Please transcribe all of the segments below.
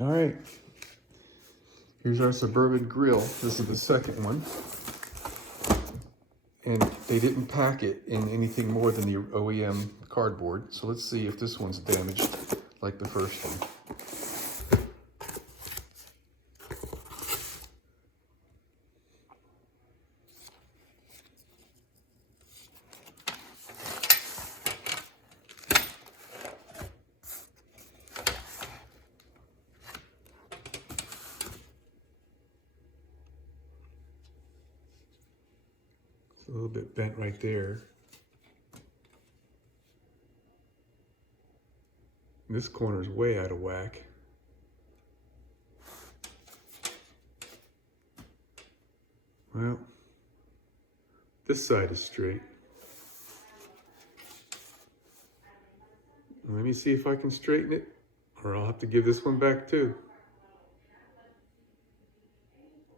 All right, here's our Suburban grill. This is the second one. And they didn't pack it in anything more than the OEM cardboard. So let's see if this one's damaged like the first one. It's a little bit bent right there. And this corner is way out of whack. Well, this side is straight. Let me see if I can straighten it, or I'll have to give this one back too.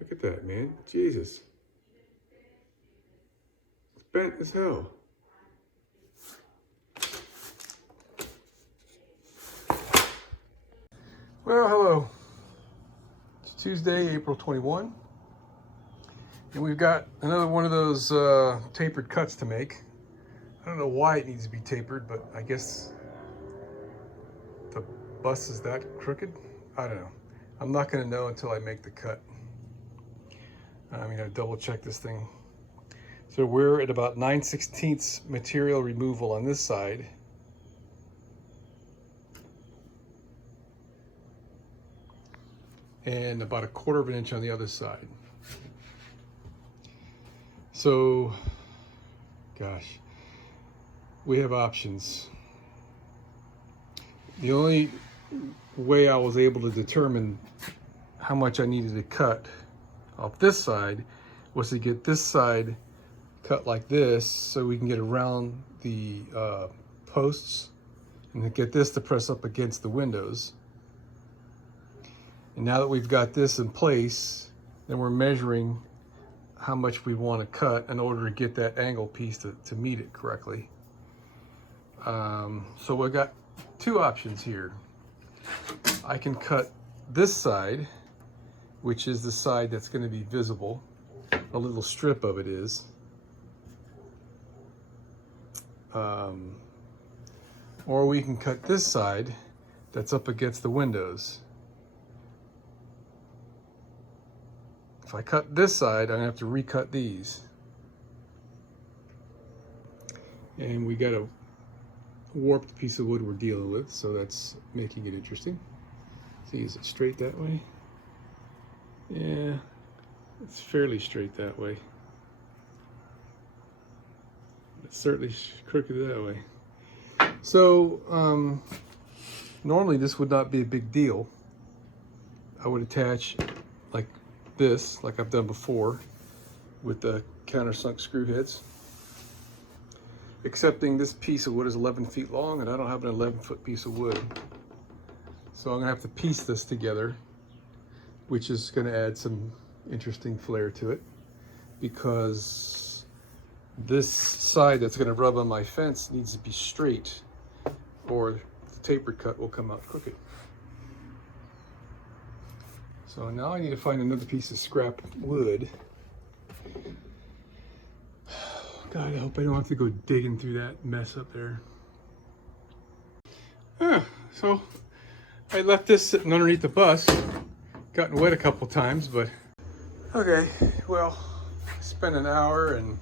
Look at that, man. Jesus. It's bent as hell. Well, hello. It's Tuesday, April 21. And we've got another one of those tapered cuts to make. I don't know why it needs to be tapered, but I guess the bus is that crooked. I don't know. I'm not going to know until I make the cut. I'm going to double check this thing. So we're at about 9/16 material removal on this side. And about 1/4 inch on the other side. So, gosh, we have options. The only way I was able to determine how much I needed to cut off this side was to get this side cut like this so we can get around the posts and to get this to press up against the windows. And now that we've got this in place, then we're measuring how much we want to cut in order to get that angle piece to meet it correctly. So we've got two options here. I can cut this side, which is the side that's going to be visible. A little strip of it is. Or we can cut this side that's up against the windows. If I cut this side, I'm gonna have to recut these. And we got a warped piece of wood we're dealing with, so that's making it interesting. See, is it straight that way? Yeah, it's fairly straight that way. It's certainly crooked that way. So, normally this would not be a big deal. I would attach like this, like I've done before, with the countersunk screw heads. Excepting this piece of wood is 11 feet long and I don't have an 11-foot piece of wood. So I'm gonna have to piece this together, which is gonna add some interesting flair to it, because this side that's gonna rub on my fence needs to be straight or the tapered cut will come out crooked. So now I need to find another piece of scrap wood. God, I hope I don't have to go digging through that mess up there. So I left this sitting underneath the bus. Gotten wet a couple times, but okay, well, I spent an hour and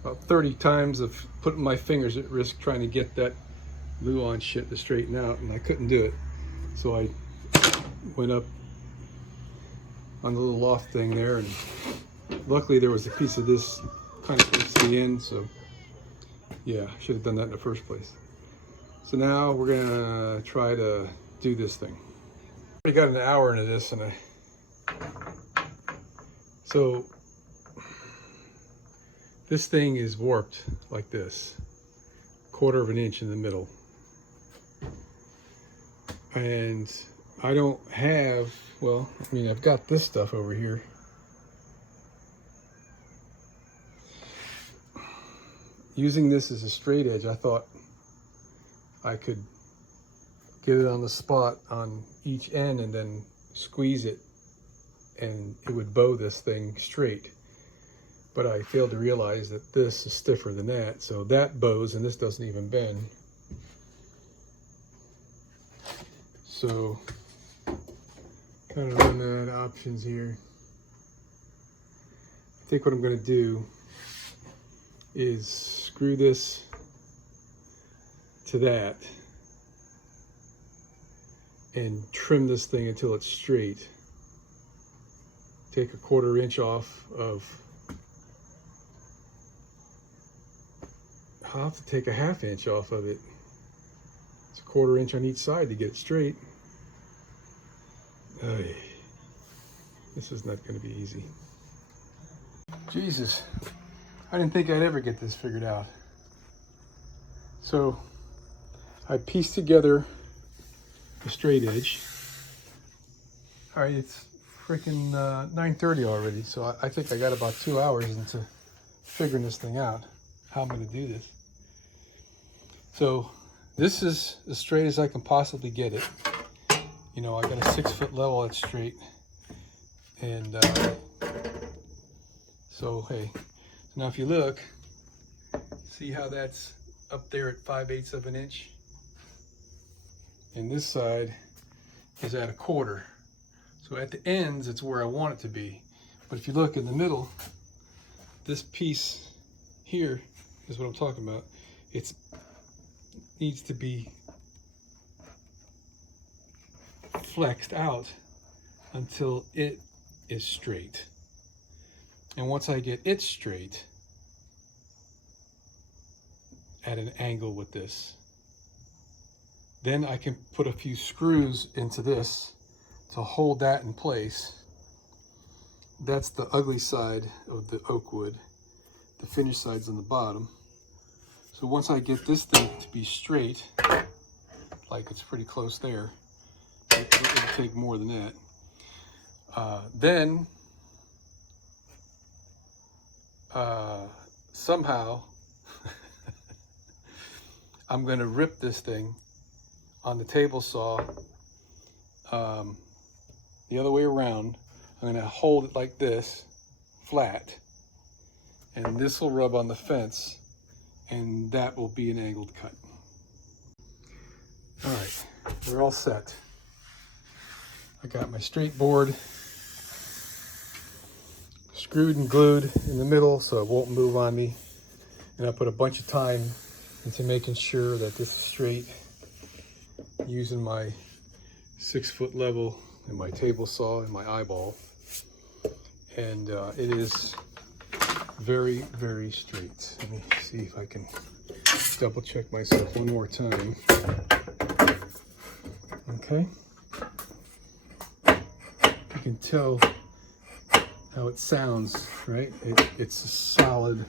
about 30 times of putting my fingers at risk trying to get that glue on shit to straighten out, and I couldn't do it. So I went up on the little loft thing there, and luckily there was a piece of this kind of close to the end, so yeah, I should have done that in the first place. So now we're gonna try to do this thing. I got an hour into this, and so this thing is warped like this, 1/4 inch in the middle, and I don't have, well, I mean, I've got this stuff over here. Using this as a straight edge, I thought I could get it on the spot on each end and then squeeze it, and it would bow this thing straight. But I failed to realize that this is stiffer than that, so that bows and this doesn't even bend. So kind of run out of options here. I think what I'm going to do is screw this to that and trim this thing until it's straight. Take a 1/4 inch off of, I'll have to take a 1/2 inch off of it. It's a 1/4 inch on each side to get it straight. Ay, this is not going to be easy. Jesus, I didn't think I'd ever get this figured out. So I pieced together the straight edge. All right, it's freaking 9:30 already, so I think I got about 2 hours into figuring this thing out, how I'm going to do this. So this is as straight as I can possibly get it. You know, I got a 6-foot level that's straight, and so hey, now if you look, see how that's up there at 5/8 of an inch, and this side is at 1/4. So at the ends, it's where I want it to be. But if you look in the middle, this piece here is what I'm talking about. It needs to be flexed out until it is straight. And once I get it straight at an angle with this, then I can put a few screws into this to hold that in place. That's the ugly side of the oak wood. The finished side's on the bottom. So once I get this thing to be straight, like it's pretty close there, it'll take more than that. Then somehow I'm going to rip this thing on the table saw the other way around. I'm going to hold it like this, flat, and this will rub on the fence, and that will be an angled cut. All right, we're all set. I got my straight board screwed and glued in the middle so it won't move on me, and I put a bunch of time into making sure that this is straight using my 6-foot level and my table saw and my eyeball, and it is very, very straight. Let me see if I can double check myself one more time. Okay, you can tell how it sounds, right? It's a solid.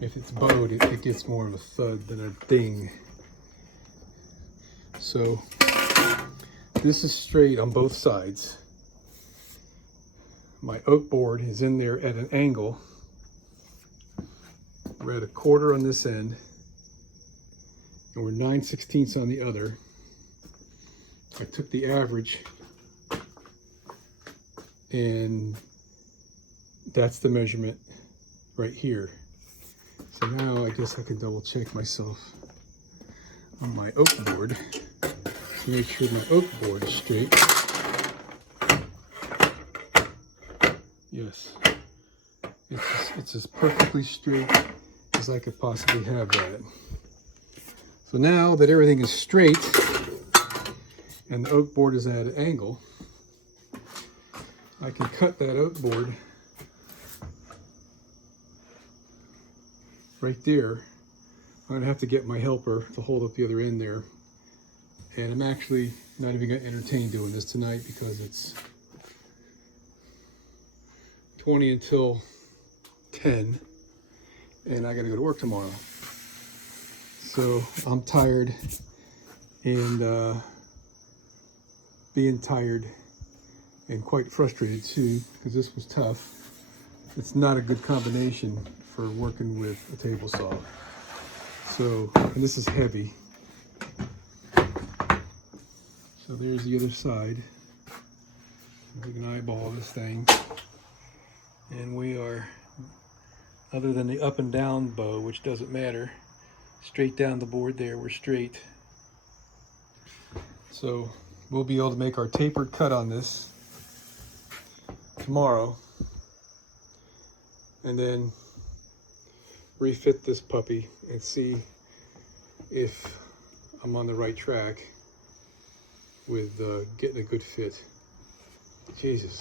If it's bowed, it gets more of a thud than a ding. So this is straight on both sides. My oak board is in there at an angle. We're at 1/4 on this end, and we're 9/16 on the other. I took the average, and that's the measurement right here. So now I guess I can double check myself on my oak board to make sure my oak board is straight. Yes, it's as perfectly straight as I could possibly have that. So now that everything is straight and the oak board is at an angle, I can cut that oak board right there. I'm gonna have to get my helper to hold up the other end there. And I'm actually not even gonna entertain doing this tonight because it's 20 until 10 and I gotta go to work tomorrow. So I'm tired, and being tired and quite frustrated too, because this was tough. It's not a good combination for working with a table saw. So, and this is heavy. So there's the other side. We can eyeball this thing. And we are, other than the up and down bow, which doesn't matter, straight down the board there, we're straight. So we'll be able to make our tapered cut on this tomorrow. And then refit this puppy and see if I'm on the right track with getting a good fit. Jesus.